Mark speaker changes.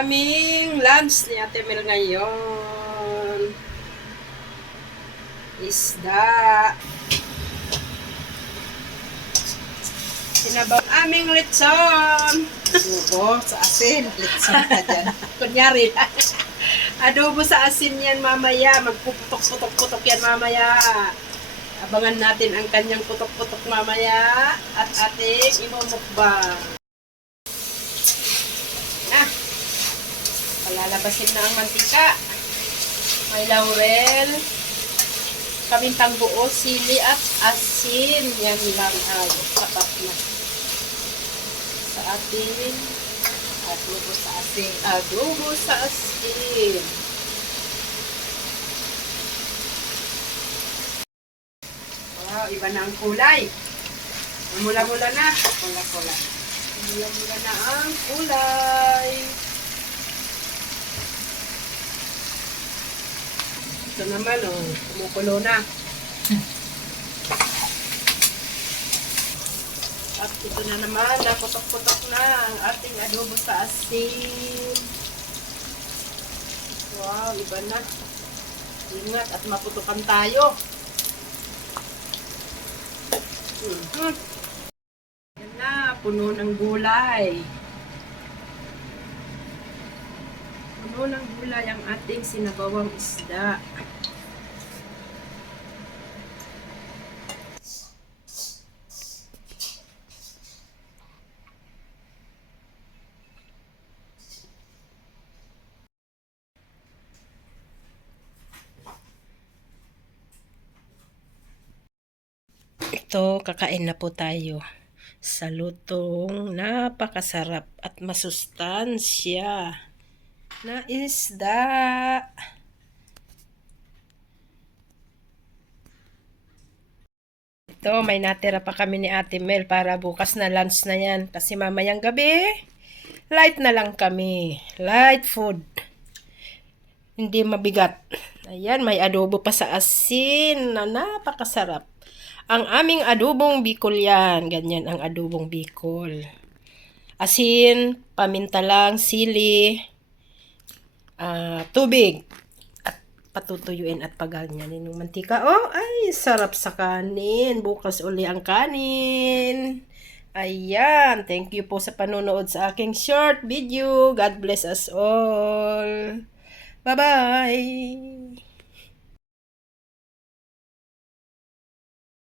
Speaker 1: aming lunch ni Ate Mel ngayon. Isda. Sinabang aming lechon.
Speaker 2: Subo sa asin. Litson ka dyan.
Speaker 1: Kunyari lang. Adobo sa asin yan mamaya. Magpuputok-putok-putok yan mamaya. Abangan natin ang kanyang putok-putok mamaya. At ating imumukbang. Palalabasin na ang mantika. May laurel. Kamintang buo, sili at asin. Yan lang ay sapat na. Sa ating adobo sa asin. Adobo sa asin. Wow, iba na ang kulay. Mula-mula na.
Speaker 2: Kula-kula.
Speaker 1: Mula-mula na ang kulay. Ito naman, oh, kumukulo na. At ito na naman, naputok-putok na ang ating adobo sa asin. Wow, iba na. Ingat at maputukan tayo. Mhm. Yan na, puno ng gulay. Puno ng gulay ang ating sinabawang isda. Ito, kakain na po tayo sa lutong napakasarap at masustansya na isda. Ito, may natira pa kami ni Ate Mel para bukas na lunch na yan. Kasi mamayang gabi, light na lang kami. Light food. Hindi mabigat. Ayan, may adobo pa sa asin na napakasarap. Ang aming adobong bikol yan. Ganyan ang adobong bikol. Asin, paminta lang, sili, ah, tubig. At patutuyuin at paganyanin yung mantika. Oh, ay, sarap sa kanin. Bukas uli ang kanin. Ayan. Thank you po sa panonood sa aking short video. God bless us all. Bye-bye.